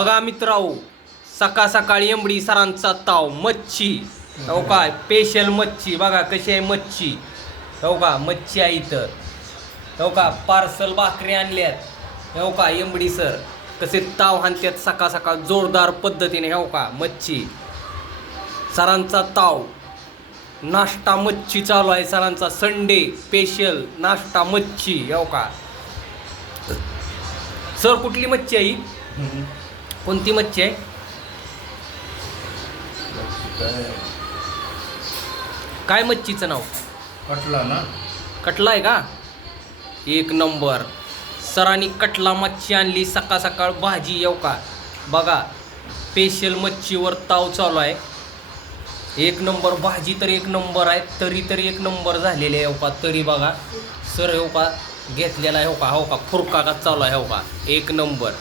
बघा मित्रांनो, सकाळ सकाळी एमडी सरांचा ताव मच्छी. हो का, स्पेशल मच्छी. बघा कशी आहे मच्छी. हो का, मच्छी आहे इथं. हो का, पार्सल भाकरी आणल्यात. हो का, एमडी सर कसे ताव हाणत्यात सकाळ सकाळ जोरदार पद्धतीने. हो का, मच्छी सरांचा ताव. नाश्ता मच्छी चालू आहे सरांचा. संडे स्पेशल नाश्ता मच्छी. हो का सर, कुठली मच्छी आहे ही? कोणती मच्छी आहे? काय मच्छीचं नाव? कटला ना. कटला आहे का? एक नंबर. सरांनी कटला मच्छी आणली सकाळ सकाळ. भाजी येऊ का बघा, स्पेशल मच्छीवर ताव चालू आहे. एक नंबर. भाजी तर एक नंबर आहे. तरी तर एक नंबर झालेली आहे. हो का, तरी बघा सर. हो का, घेतलेला आहे. हो का, हो का, फुरका का चालू आहे. हो का, एक नंबर.